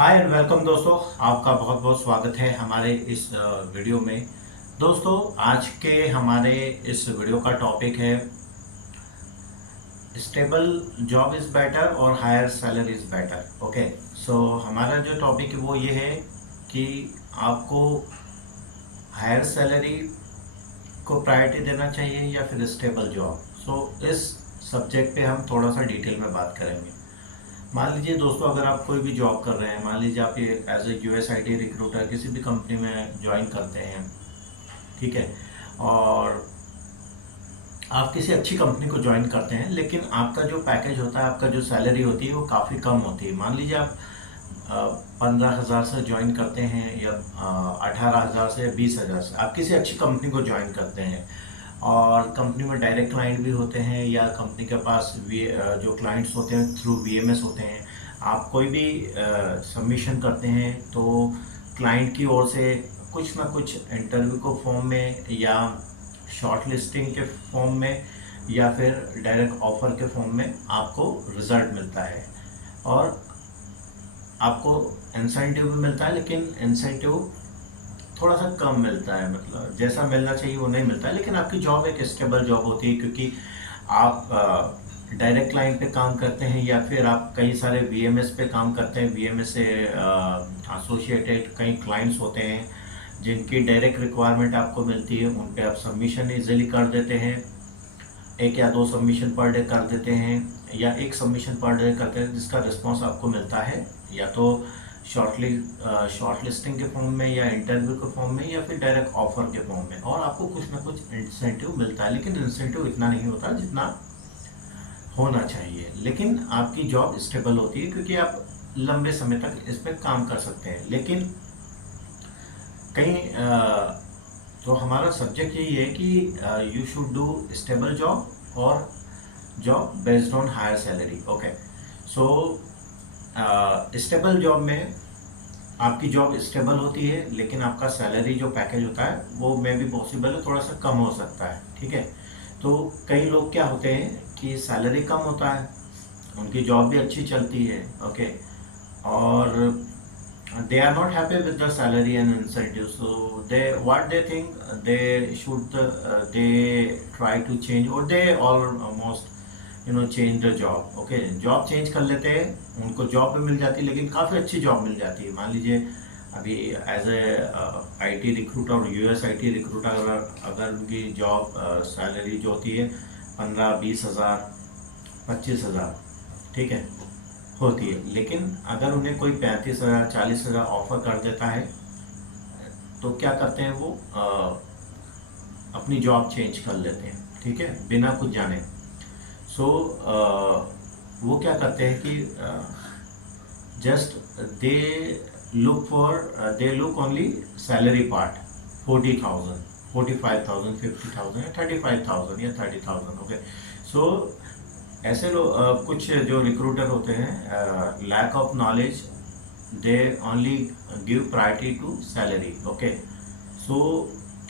Hi and welcome दोस्तों। आपका बहुत बहुत स्वागत है हमारे इस वीडियो में। दोस्तों, आज के हमारे इस वीडियो का टॉपिक है स्टेबल जॉब इज़ बेटर और higher salary is better. Okay, so हमारा जो टॉपिक है वो ये है कि आपको हायर सैलरी को प्रायोरिटी देना चाहिए या फिर स्टेबल जॉब। सो इस सब्जेक्ट पे हम थोड़ा सा डिटेल में बात करेंगे। मान लीजिए दोस्तों, अगर आप कोई भी जॉब कर रहे हैं, मान लीजिए आप ये as a US IT recruiter किसी भी कंपनी में ज्वाइन करते हैं, ठीक है, और आप किसी अच्छी कंपनी को ज्वाइन करते हैं, लेकिन आपका जो पैकेज होता है, आपका जो सैलरी होती है वो काफ़ी कम होती है। मान लीजिए आप 15,000 से ज्वाइन करते हैं या 18,000 से या 20,000 से आप किसी अच्छी कंपनी को ज्वाइन करते हैं, और कंपनी में डायरेक्ट क्लाइंट भी होते हैं या कंपनी के पास जो क्लाइंट्स होते हैं थ्रू वीएमएस होते हैं। आप कोई भी सबमिशन करते हैं तो क्लाइंट की ओर से कुछ ना कुछ इंटरव्यू को फॉर्म में या शॉर्ट लिस्टिंग के फॉर्म में या फिर डायरेक्ट ऑफर के फॉर्म में आपको रिजल्ट मिलता है, और आपको इंसेंटिव भी मिलता है, लेकिन इंसेंटिव थोड़ा सा कम मिलता है, मतलब जैसा मिलना चाहिए वो नहीं मिलता है। लेकिन आपकी जॉब एक स्टेबल जॉब होती है, क्योंकि आप डायरेक्ट क्लाइंट पे काम करते हैं या फिर आप कई सारे वीएमएस पे काम करते हैं। वीएमएस से एसोसिएटेड कई क्लाइंट्स होते हैं जिनकी डायरेक्ट रिक्वायरमेंट आपको मिलती है, उन पे आप सबमिशन इजीली कर देते हैं। एक या दो सबमिशन पर डे कर देते हैं, या एक सबमिशन पर डे करते हैं जिसका रिस्पांस आपको मिलता है या तो शॉर्ट लिस्टिंग के फॉर्म में या इंटरव्यू के फॉर्म में या फिर डायरेक्ट ऑफर के फॉर्म में, और आपको कुछ ना कुछ इंसेंटिव मिलता है। लेकिन इंसेंटिव इतना नहीं होता जितना होना चाहिए। लेकिन आपकी जॉब स्टेबल होती है क्योंकि आप लंबे समय तक इस पर काम कर सकते हैं। लेकिन कहीं तो हमारा सब्जेक्ट यही है कि you should do stable job और job based on higher salary. Okay, so stable job में आपकी जॉब स्टेबल होती है, लेकिन आपका सैलरी जो पैकेज होता है वो मे भी पॉसिबल है थोड़ा सा कम हो सकता है, ठीक है। तो कई लोग क्या होते हैं कि सैलरी कम होता है, उनकी जॉब भी अच्छी चलती है, ओके, और they are not happy with the salary and incentive, so they think they should they try to change, or they almost change the job। okay, job change कर लेते हैं, उनको जॉब भी मिल जाती है, लेकिन काफ़ी अच्छी जॉब मिल जाती है। मान लीजिए अभी एज ए आईटी रिक्रूटर और यूएस आईटी रिक्रूटर अगर उनकी जॉब सैलरी जो होती है 15-20 हज़ार 25 हज़ार, ठीक है, होती है, लेकिन अगर उन्हें कोई 35,000 40,000 ऑफर कर देता है तो क्या करते हैं वो अपनी जॉब चेंज कर लेते हैं, ठीक है, बिना कुछ जाने। सो वो क्या करते हैं कि just they look only salary part, 40,000 45,000 50,000 या 35,000 या 30,000। ओके, सो ऐसे लोग कुछ जो रिक्रूटर होते हैं, lack of knowledge, they only give priority to salary. Okay, so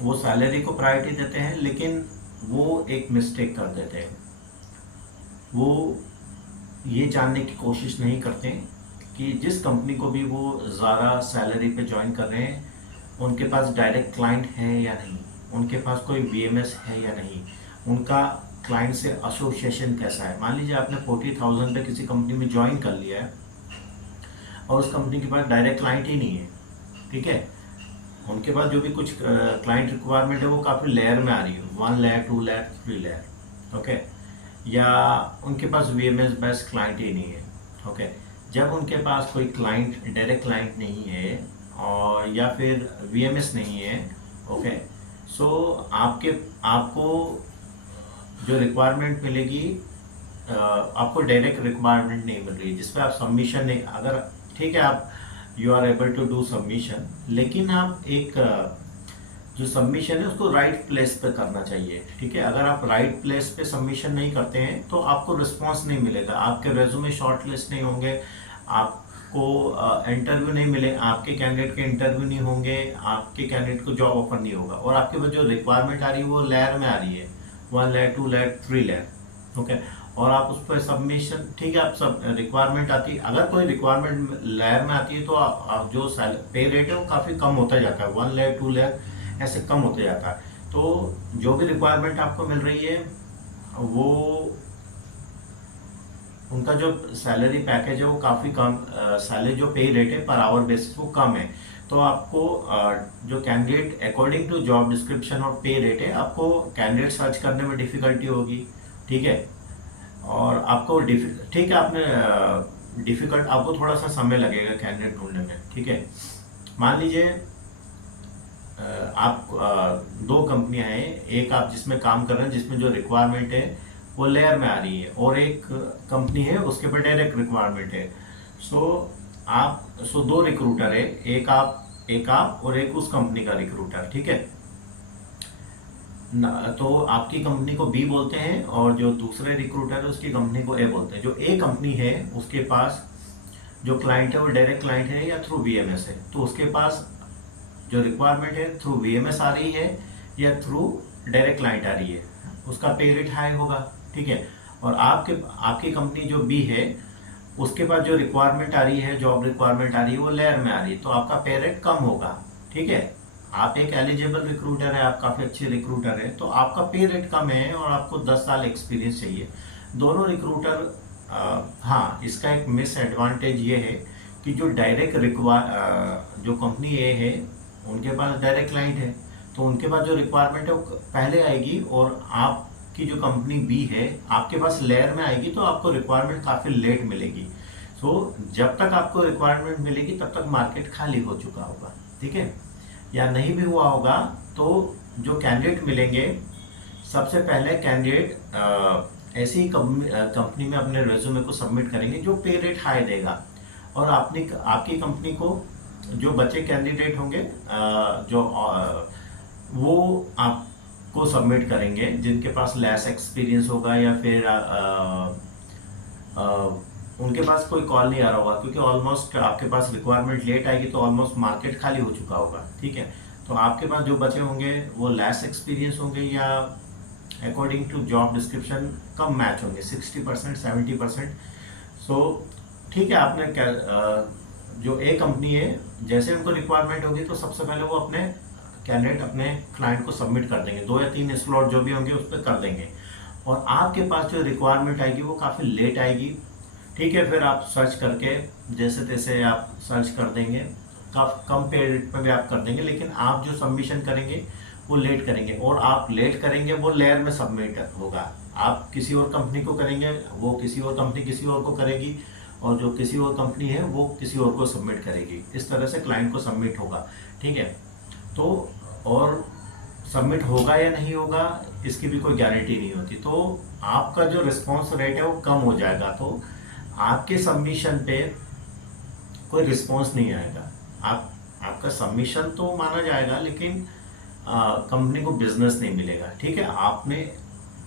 वो सैलरी को प्रायोरिटी देते हैं, लेकिन वो एक मिस्टेक कर देते हैं। वो ये जानने की कोशिश नहीं करते कि जिस कंपनी को भी वो ज़्यादा सैलरी पे ज्वाइन कर रहे हैं, उनके पास डायरेक्ट क्लाइंट है या नहीं, उनके पास कोई वीएमएस है या नहीं, उनका क्लाइंट से एसोसिएशन कैसा है। मान लीजिए आपने 40,000 पे किसी कंपनी में ज्वाइन कर लिया है और उस कंपनी के पास डायरेक्ट क्लाइंट ही नहीं है, ठीक है, उनके पास जो भी कुछ क्लाइंट रिक्वायरमेंट है वो काफ़ी लेयर में आ रही है, 1 लेयर 2 लेयर 3 लेयर, ओके, या उनके पास वीएमएस बेस्ड क्लाइंट ही नहीं है। ओके, जब उनके पास कोई क्लाइंट डायरेक्ट क्लाइंट नहीं है और या फिर वीएमएस नहीं है, ओके, सो आपको जो रिक्वायरमेंट मिलेगी, आपको डायरेक्ट रिक्वायरमेंट नहीं मिल रही है जिस पे आप सबमिशन नहीं, अगर ठीक है आप you are able to do submission, लेकिन आप एक जो सबमिशन है उसको राइट प्लेस पे करना चाहिए, ठीक है। अगर आप राइट प्लेस पे सबमिशन नहीं करते हैं तो आपको रिस्पांस नहीं मिलेगा, आपके रेज्यूमे शॉर्ट लिस्ट नहीं होंगे, आपको इंटरव्यू नहीं मिले, आपके कैंडिडेट के इंटरव्यू नहीं होंगे, आपके कैंडिडेट को जॉब ऑफर नहीं होगा, और आपके पास जो रिक्वायरमेंट आ रही है वो लेयर में आ रही है, 1 लेयर 2 लेयर 3 लेयर। ओके, और आप उस पर सबमिशन, ठीक है, आप सब रिक्वायरमेंट आती है, अगर कोई रिक्वायरमेंट लेयर में आती है तो आप जो पे रेट है वो काफ़ी कम होता जाता है, 1 लाख 2 लाख ऐसे कम होते जाता है। तो जो भी रिक्वायरमेंट आपको मिल रही है वो उनका जो सैलरी पैकेज है वो काफ़ी कम, सैलरी जो पे रेट है पर आवर बेसिस वो कम है। तो आपको जो candidate according to job description और पे रेट है, आपको कैंडिडेट सर्च करने में डिफ़िकल्टी होगी, ठीक है। और आपको ठीक है, आपने डिफ़िकल्ट, आपको थोड़ा सा समय लगेगा कैंडिडेट ढूंढने में, ठीक है। मान लीजिए आप दो कंपनियां हैं, एक आप जिसमें काम कर रहे हैं जिसमें जो रिक्वायरमेंट है वो लेयर में आ रही है, और एक कंपनी है उसके पर डायरेक्ट रिक्वायरमेंट है। सो दो रिक्रूटर है, एक आप और एक उस कंपनी का रिक्रूटर, ठीक है। तो आपकी कंपनी को बी बोलते हैं और जो दूसरे रिक्रूटर है उसकी कंपनी को ए बोलते हैं। जो ए कंपनी है उसके पास जो क्लाइंट है वो डायरेक्ट क्लाइंट है या थ्रू वीएमएस है, तो उसके पास जो रिक्वायरमेंट है थ्रू वीएमएस आ रही है या थ्रू डायरेक्ट क्लाइंट आ रही है, उसका पे रेट हाई होगा, ठीक है। और आपकी कंपनी जो बी है उसके पास जो रिक्वायरमेंट आ रही है, जॉब रिक्वायरमेंट आ रही है वो लेयर में आ रही है, तो आपका पे रेट कम होगा, ठीक है। आप एक एलिजिबल रिक्रूटर है, आप काफ़ी अच्छे रिक्रूटर है, तो आपका पे रेट कम है और आपको 10 साल एक्सपीरियंस चाहिए। दोनों रिक्रूटर, हाँ, इसका एक मिस एडवांटेज ये है कि जो डायरेक्ट जो कंपनी ए है उनके पास डायरेक्ट क्लाइंट है, तो उनके पास जो रिक्वायरमेंट है वो पहले आएगी, और आपकी जो कंपनी बी है आपके पास लेयर में आएगी, तो आपको रिक्वायरमेंट काफ़ी लेट मिलेगी। सो जब तक आपको रिक्वायरमेंट मिलेगी तब तक मार्केट खाली हो चुका होगा, ठीक है, या नहीं भी हुआ होगा। तो जो कैंडिडेट मिलेंगे, सबसे पहले कैंडिडेट ऐसी ही कंपनी में अपने रेज्यूमे को सबमिट करेंगे जो पे रेट हाई देगा, और आपकी कंपनी को जो बचे कैंडिडेट होंगे जो वो आपको सबमिट करेंगे जिनके पास लेस एक्सपीरियंस होगा, या फिर उनके पास कोई कॉल नहीं आ रहा होगा, क्योंकि ऑलमोस्ट आपके पास रिक्वायरमेंट लेट आएगी तो ऑलमोस्ट मार्केट खाली हो चुका होगा, ठीक है। तो आपके पास जो बचे होंगे वो लेस एक्सपीरियंस होंगे या अकॉर्डिंग टू जॉब डिस्क्रिप्शन कम मैच होंगे, 60% 70%। सो ठीक है, आपने जो ए कंपनी है जैसे उनको रिक्वायरमेंट होगी तो सबसे पहले वो अपने कैंडिडेट अपने क्लाइंट को सबमिट कर देंगे, 2 या 3 स्लॉट जो भी होंगे उस पर कर देंगे, और आपके पास जो रिक्वायरमेंट आएगी वो काफ़ी लेट आएगी, ठीक है। फिर आप सर्च करके जैसे तैसे आप सर्च कर देंगे, कम पे रेट में भी आप कर देंगे, लेकिन आप जो सबमिशन करेंगे वो लेट करेंगे, और आप लेट करेंगे वो लेयर में सबमिट होगा। आप किसी और कंपनी को करेंगे, वो किसी और कंपनी किसी और को करेगी, और जो किसी और कंपनी है वो किसी और को सबमिट करेगी, इस तरह से क्लाइंट को सबमिट होगा, ठीक है। तो और सबमिट होगा या नहीं होगा इसकी भी कोई गारंटी नहीं होती, तो आपका जो रिस्पॉन्स रेट है वो कम हो जाएगा, तो आपके सबमिशन पे कोई रिस्पॉन्स नहीं आएगा। आपका सबमिशन तो माना जाएगा, लेकिन कंपनी को बिजनेस नहीं मिलेगा, ठीक है। आपने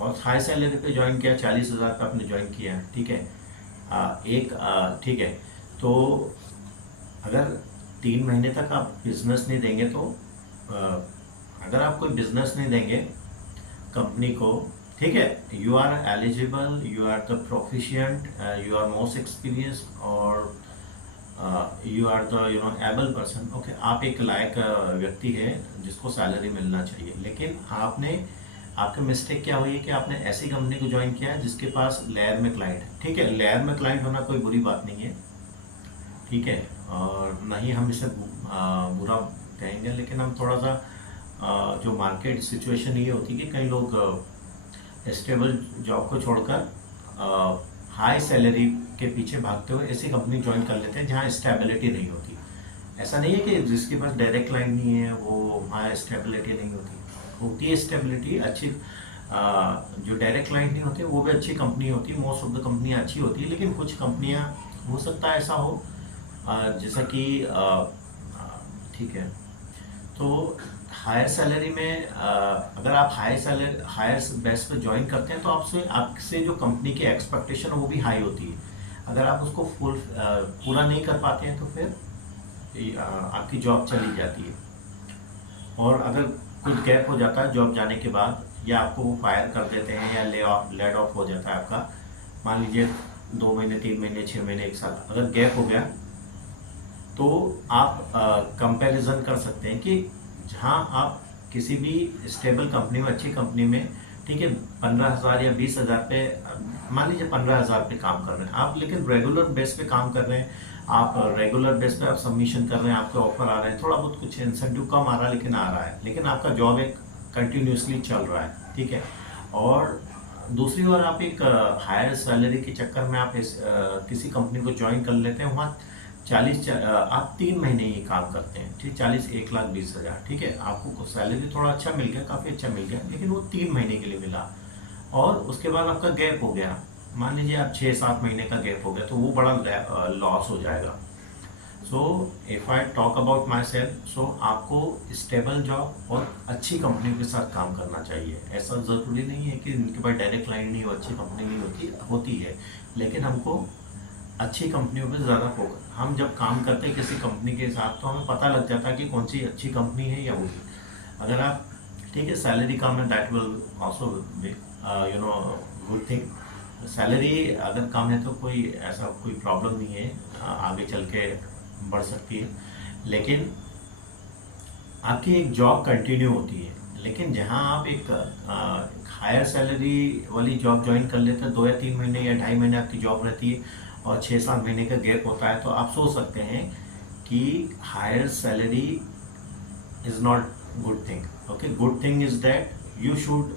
और हाई सैलरी पे ज्वाइन किया, 40,000 पे आपने ज्वाइन किया, ठीक है, ठीक है। तो अगर 3 महीने तक आप बिजनेस नहीं देंगे तो अगर आप कोई बिजनेस नहीं देंगे कंपनी को, ठीक है, you are eligible, you are the proficient, you are most experience, और you are the able person, okay, आप एक लायक व्यक्ति है जिसको सैलरी मिलना चाहिए, लेकिन आपका मिस्टेक क्या हुई है कि आपने ऐसी कंपनी को ज्वाइन किया है जिसके पास लेयर में क्लाइंट है, ठीक है। लेयर में क्लाइंट होना कोई बुरी बात नहीं है, ठीक है, और ना ही हम इसे बुरा कहेंगे, लेकिन हम थोड़ा सा जो मार्केट सिचुएशन ये होती है कि कई लोग स्टेबल जॉब को छोड़कर हाई सैलरी के पीछे भागते हुए ऐसी कंपनी ज्वाइन कर लेते हैं जहाँ स्टेबिलिटी नहीं होती। ऐसा नहीं है कि जिसके पास डायरेक्ट क्लाइंट नहीं है वो वहाँ स्टेबिलिटी नहीं होती है स्टेबिलिटी अच्छी। जो डायरेक्ट क्लाइंट नहीं होते वो भी अच्छी कंपनी होती है, मोस्ट ऑफ द कंपनियाँ अच्छी होती है, लेकिन कुछ कंपनियाँ हो सकता है ऐसा हो जैसा कि ठीक है। तो हायर सैलरी में अगर आप हायर बेस पे ज्वाइन करते हैं तो आपसे जो कंपनी की एक्सपेक्टेशन है वो भी हाई होती है। अगर आप उसको पूरा नहीं कर पाते हैं तो फिर आपकी जॉब चली जाती है, और अगर कुछ गैप हो जाता है जॉब जाने के बाद, या आपको वो फायर कर देते हैं या लेड ऑफ हो जाता है आपका, मान लीजिए 2 महीने, 3 महीने, 6 महीने, 1 साल अगर गैप हो गया, तो आप कंपैरिजन कर सकते हैं कि जहाँ आप किसी भी स्टेबल कंपनी में, अच्छी कंपनी में, ठीक है, 15,000 या 20,000 पे, मान लीजिए 15,000 पे काम कर रहे हैं आप, लेकिन रेगुलर बेस पे काम कर रहे हैं आप, रेगुलर बेस पे आप सबमिशन कर रहे हैं, आपके ऑफर आ रहे हैं, थोड़ा बहुत कुछ इंसेंटिव कम आ रहा है लेकिन आ रहा है, लेकिन आपका जॉब एक कंटिन्यूसली चल रहा है, ठीक है। और दूसरी ओर आप एक हायर सैलरी के चक्कर में आप किसी कंपनी को ज्वाइन कर लेते हैं, वहाँ 40 आप 3 महीने ही काम करते हैं, ठीक, 40 1,20,000, ठीक है, आपको सैलरी थोड़ा अच्छा मिल गया, काफ़ी अच्छा मिल गया, लेकिन वो 3 महीने के लिए मिला, और उसके बाद आपका गैप हो गया, मान लीजिए आप 6-7 महीने का गैप हो गया, तो वो बड़ा लॉस हो जाएगा। So if I talk about myself, so आपको स्टेबल जॉब और अच्छी कंपनी के साथ काम करना चाहिए। ऐसा ज़रूरी नहीं है कि इनके पास डायरेक्ट लाइन नहीं हो, अच्छी कंपनी नहीं होती है, लेकिन हमको अच्छी कंपनियों पे ज़्यादा फोकस, हम जब काम करते हैं किसी कंपनी के साथ तो हमें पता लग जाता है कि कौन सी अच्छी कंपनी है या वो। अगर आप, ठीक है, सैलरी कम है, that will also you know good thing. Salary अगर कम है तो कोई ऐसा कोई प्रॉब्लम नहीं है, आगे चल के बढ़ सकती है, लेकिन आपकी एक जॉब कंटिन्यू होती है। लेकिन जहाँ आप एक हायर सैलरी वाली जॉब ज्वाइन कर लेते हैं, 2 या 3 महीने या 2.5 महीने आपकी जॉब रहती है और 6-7 महीने का गैप होता है, तो आप सोच सकते हैं कि higher salary is not good thing. Okay, good thing is that you should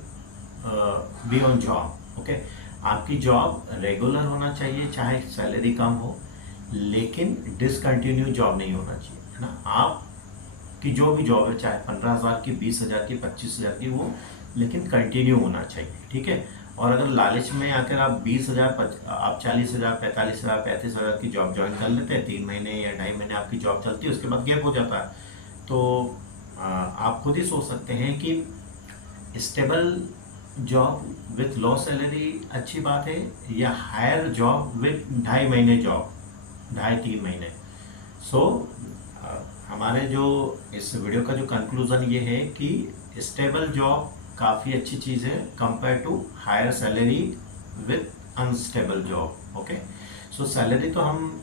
be on job. Okay, आपकी जॉब रेगुलर होना चाहिए, चाहे सैलरी कम हो, लेकिन डिसकंटिन्यू जॉब नहीं होना चाहिए, है ना। आप कि जो भी जॉब है, चाहे 15,000 की, 20,000 की, 25,000 की, वो लेकिन कंटिन्यू होना चाहिए, ठीक है। और अगर लालच में आकर आप 20,000, आप 40,000, 45,000, 35,000 की जॉब ज्वाइन कर लेते हैं, 3 महीने या 2.5 महीने आपकी जॉब चलती है, उसके बाद गैप हो जाता है, तो आप खुद ही सोच सकते हैं कि stable job with low salary अच्छी बात है, या हायर जॉब विथ 2.5 महीने जॉब, 2.5-3 महीने। सो हमारे जो इस वीडियो का जो कंक्लूज़न ये है कि स्टेबल जॉब काफ़ी अच्छी चीज़ है compare to higher salary with unstable job. Okay, so salary तो हम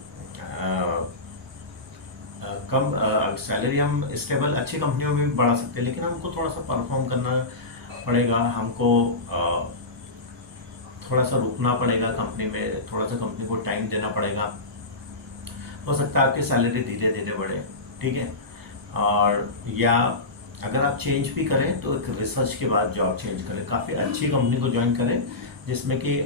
कम सैलरी हम स्टेबल अच्छी कंपनियों में भी बढ़ा सकते हैं, लेकिन हमको थोड़ा सा परफॉर्म करना पड़ेगा, हमको थोड़ा सा रुकना पड़ेगा कंपनी में, थोड़ा सा कंपनी को टाइम देना पड़ेगा, हो सकता है आपकी सैलरी धीरे धीरे बढ़े, ठीक है। और या अगर आप चेंज भी करें तो एक रिसर्च के बाद जॉब चेंज करें, काफ़ी अच्छी कंपनी को ज्वाइन करें जिसमें कि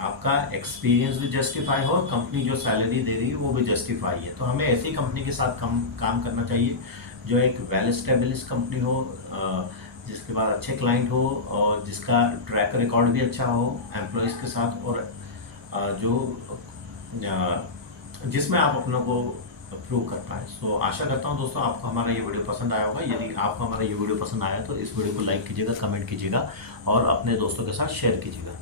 आपका एक्सपीरियंस भी जस्टिफाई हो और कंपनी जो सैलरी दे रही है वो भी जस्टिफाई है। तो हमें ऐसी कंपनी के साथ काम करना चाहिए जो एक वेल स्टेब्लिश कंपनी हो, जिसके बाद अच्छे क्लाइंट हो और जिसका ट्रैक रिकॉर्ड भी अच्छा हो एम्प्लॉयज़ के साथ, और जिसमें आप अपना को प्रूव कर पाए। सो आशा करता हूँ दोस्तों आपको हमारा ये वीडियो पसंद आया होगा। यदि आपको हमारा ये वीडियो पसंद आया तो इस वीडियो को लाइक कीजिएगा, कमेंट कीजिएगा और अपने दोस्तों के साथ शेयर कीजिएगा।